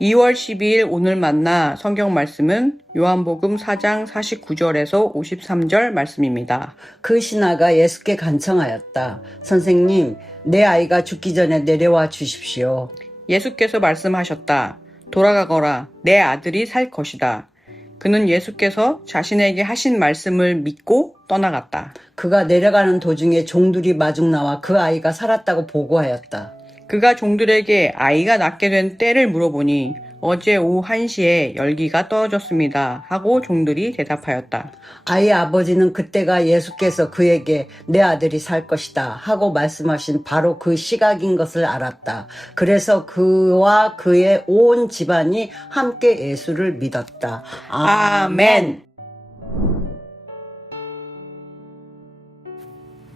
2월 12일 오늘 만나 성경 말씀은 요한복음 4장 49절에서 53절 말씀입니다. 그 신하가 예수께 간청하였다. 선생님, 내 아이가 죽기 전에 내려와 주십시오. 예수께서 말씀하셨다. 돌아가거라. 내 아들이 살 것이다. 그는 예수께서 자신에게 하신 말씀을 믿고 떠나갔다. 그가 내려가는 도중에 종들이 마중 나와 그 아이가 살았다고 보고하였다. 그가 종들에게 아이가 낳게 된 때를 물어보니 어제 오후 1시에 열기가 떨어졌습니다 하고 종들이 대답하였다. 아이의 아버지는 그때가 예수께서 그에게 내 아들이 살 것이다 하고 말씀하신 바로 그 시각인 것을 알았다. 그래서 그와 그의 온 집안이 함께 예수를 믿었다. 아멘.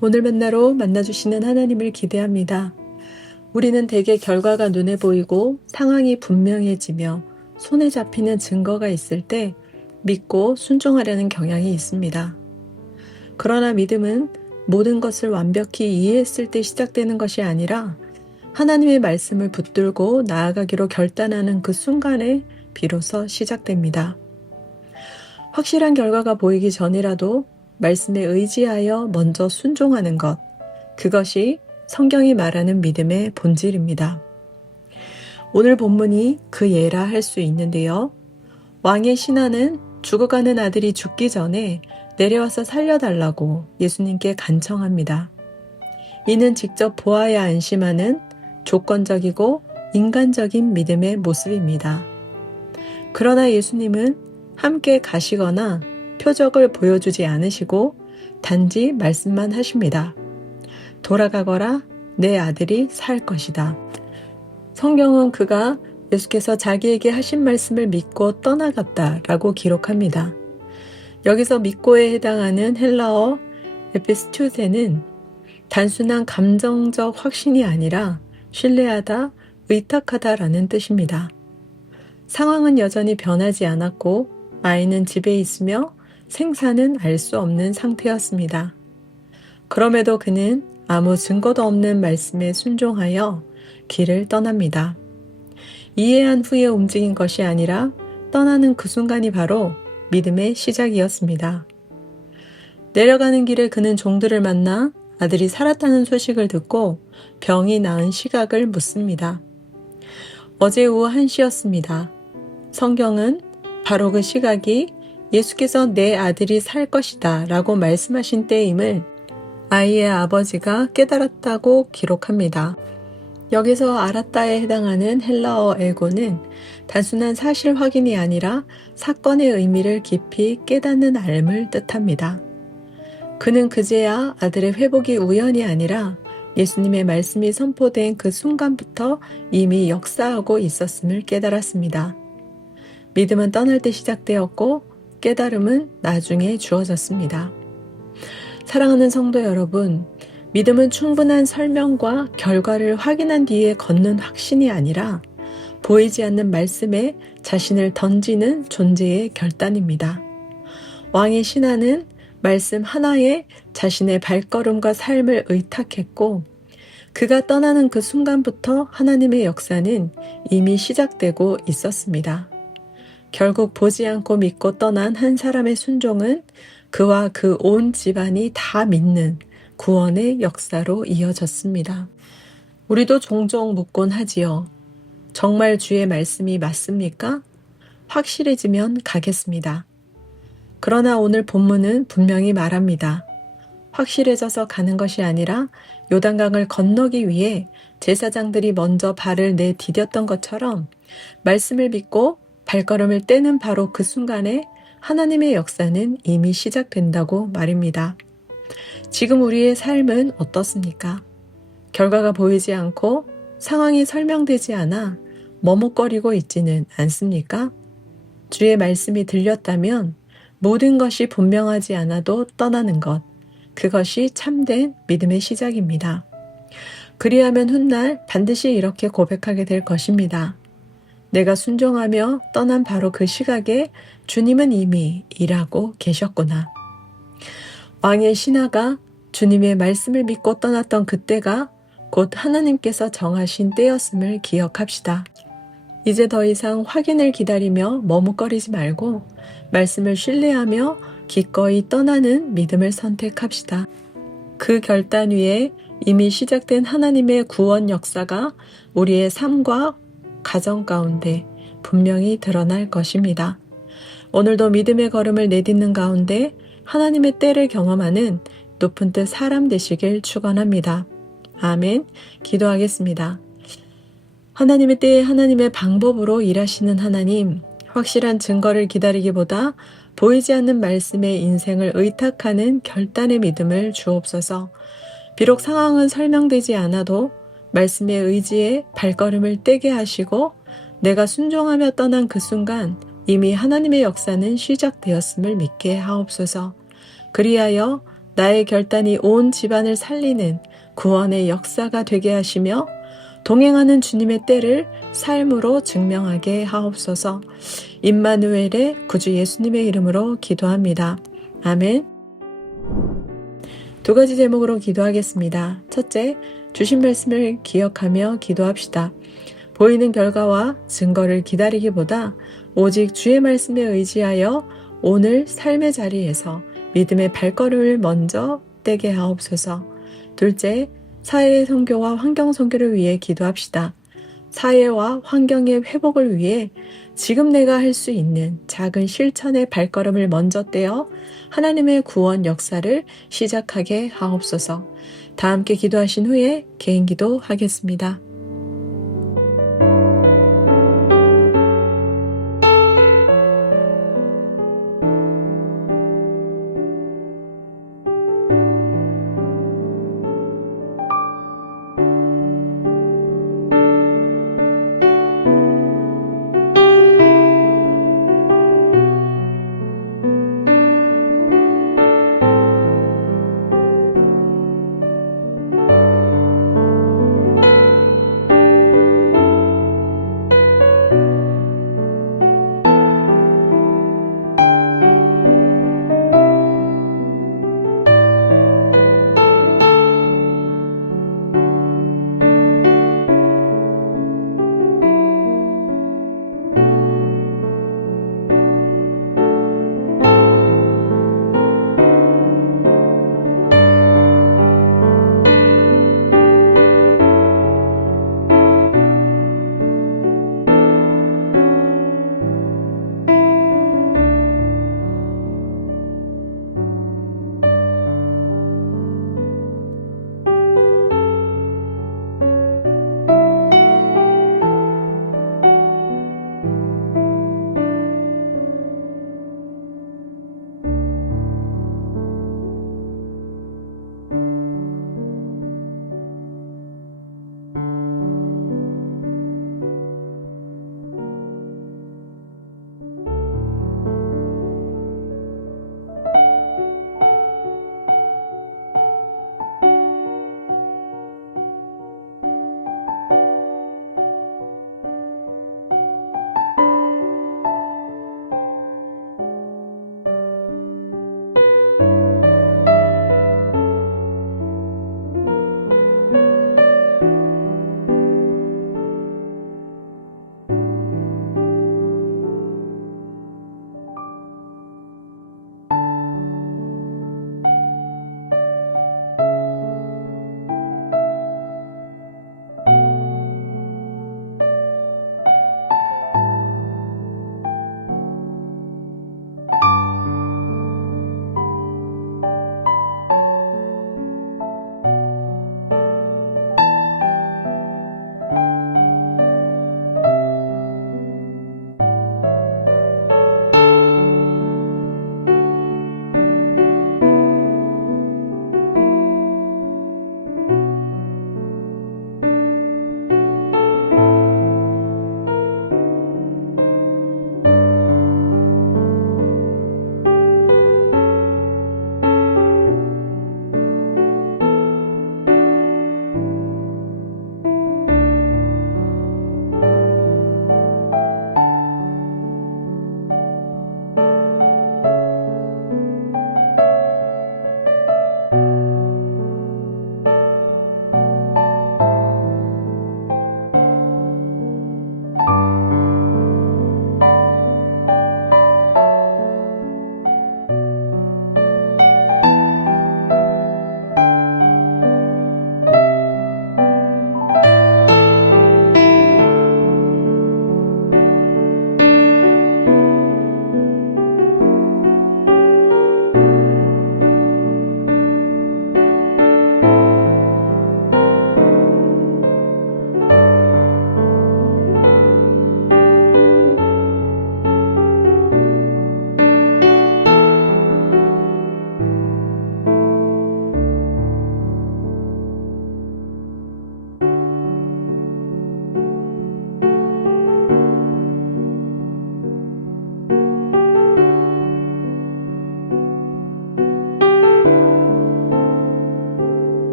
오늘 만나로 만나주시는 하나님을 기대합니다. 우리는 대개 결과가 눈에 보이고 상황이 분명해지며 손에 잡히는 증거가 있을 때 믿고 순종하려는 경향이 있습니다. 그러나 믿음은 모든 것을 완벽히 이해했을 때 시작되는 것이 아니라 하나님의 말씀을 붙들고 나아가기로 결단하는 그 순간에 비로소 시작됩니다. 확실한 결과가 보이기 전이라도 말씀에 의지하여 먼저 순종하는 것, 그것이 성경이 말하는 믿음의 본질입니다. 오늘 본문이 그 예라 할 수 있는데요. 왕의 신하는 죽어가는 아들이 죽기 전에 내려와서 살려달라고 예수님께 간청합니다. 이는 직접 보아야 안심하는 조건적이고 인간적인 믿음의 모습입니다. 그러나 예수님은 함께 가시거나 표적을 보여주지 않으시고 단지 말씀만 하십니다. 돌아가거라, 내 아들이 살 것이다. 성경은 그가 예수께서 자기에게 하신 말씀을 믿고 떠나갔다라고 기록합니다. 여기서 믿고에 해당하는 헬라어 에피스투세는 단순한 감정적 확신이 아니라 신뢰하다, 의탁하다라는 뜻입니다. 상황은 여전히 변하지 않았고 아이는 집에 있으며 생사는 알 수 없는 상태였습니다. 그럼에도 그는 아무 증거도 없는 말씀에 순종하여 길을 떠납니다. 이해한 후에 움직인 것이 아니라 떠나는 그 순간이 바로 믿음의 시작이었습니다. 내려가는 길에 그는 종들을 만나 아들이 살았다는 소식을 듣고 병이 나은 시각을 묻습니다. 어제 오후 1시였습니다. 성경은 바로 그 시각이 예수께서 내 아들이 살 것이다 라고 말씀하신 때임을 아이의 아버지가 깨달았다고 기록합니다. 여기서 알았다에 해당하는 헬라어 에고는 단순한 사실 확인이 아니라 사건의 의미를 깊이 깨닫는 알을 뜻합니다. 그는 그제야 아들의 회복이 우연이 아니라 예수님의 말씀이 선포된 그 순간부터 이미 역사하고 있었음을 깨달았습니다. 믿음은 떠날 때 시작되었고 깨달음은 나중에 주어졌습니다. 사랑하는 성도 여러분, 믿음은 충분한 설명과 결과를 확인한 뒤에 걷는 확신이 아니라 보이지 않는 말씀에 자신을 던지는 존재의 결단입니다. 왕의 신하는 말씀 하나에 자신의 발걸음과 삶을 의탁했고 그가 떠나는 그 순간부터 하나님의 역사는 이미 시작되고 있었습니다. 결국 보지 않고 믿고 떠난 한 사람의 순종은 그와 그 온 집안이 다 믿는 구원의 역사로 이어졌습니다. 우리도 종종 묻곤 하지요. 정말 주의 말씀이 맞습니까? 확실해지면 가겠습니다. 그러나 오늘 본문은 분명히 말합니다. 확실해져서 가는 것이 아니라 요단강을 건너기 위해 제사장들이 먼저 발을 내디뎠던 것처럼 말씀을 믿고 발걸음을 떼는 바로 그 순간에 하나님의 역사는 이미 시작된다고 말입니다. 지금 우리의 삶은 어떻습니까? 결과가 보이지 않고 상황이 설명되지 않아 머뭇거리고 있지는 않습니까? 주의 말씀이 들렸다면 모든 것이 분명하지 않아도 떠나는 것, 그것이 참된 믿음의 시작입니다. 그리하면 훗날 반드시 이렇게 고백하게 될 것입니다. 내가 순종하며 떠난 바로 그 시각에 주님은 이미 일하고 계셨구나. 왕의 신하가 주님의 말씀을 믿고 떠났던 그때가 곧 하나님께서 정하신 때였음을 기억합시다. 이제 더 이상 확인을 기다리며 머뭇거리지 말고 말씀을 신뢰하며 기꺼이 떠나는 믿음을 선택합시다. 그 결단 위에 이미 시작된 하나님의 구원 역사가 우리의 삶과 가정 가운데 분명히 드러날 것입니다. 오늘도 믿음의 걸음을 내딛는 가운데 하나님의 때를 경험하는 높은 뜻 사람 되시길 축원합니다. 아멘. 기도하겠습니다. 하나님의 때에 하나님의 방법으로 일하시는 하나님, 확실한 증거를 기다리기보다 보이지 않는 말씀에 인생을 의탁하는 결단의 믿음을 주옵소서. 비록 상황은 설명되지 않아도 말씀의 의지에 발걸음을 떼게 하시고 내가 순종하며 떠난 그 순간 이미 하나님의 역사는 시작되었음을 믿게 하옵소서. 그리하여 나의 결단이 온 집안을 살리는 구원의 역사가 되게 하시며 동행하는 주님의 때를 삶으로 증명하게 하옵소서. 임마누엘의 구주 예수님의 이름으로 기도합니다. 아멘. 두 가지 제목으로 기도하겠습니다. 첫째, 주신 말씀을 기억하며 기도합시다. 보이는 결과와 증거를 기다리기보다 오직 주의 말씀에 의지하여 오늘 삶의 자리에서 믿음의 발걸음을 먼저 떼게 하옵소서. 둘째, 사회의 선교와 환경 선교를 위해 기도합시다. 사회와 환경의 회복을 위해 지금 내가 할 수 있는 작은 실천의 발걸음을 먼저 떼어 하나님의 구원 역사를 시작하게 하옵소서. 다 함께 기도하신 후에 개인 기도 하겠습니다.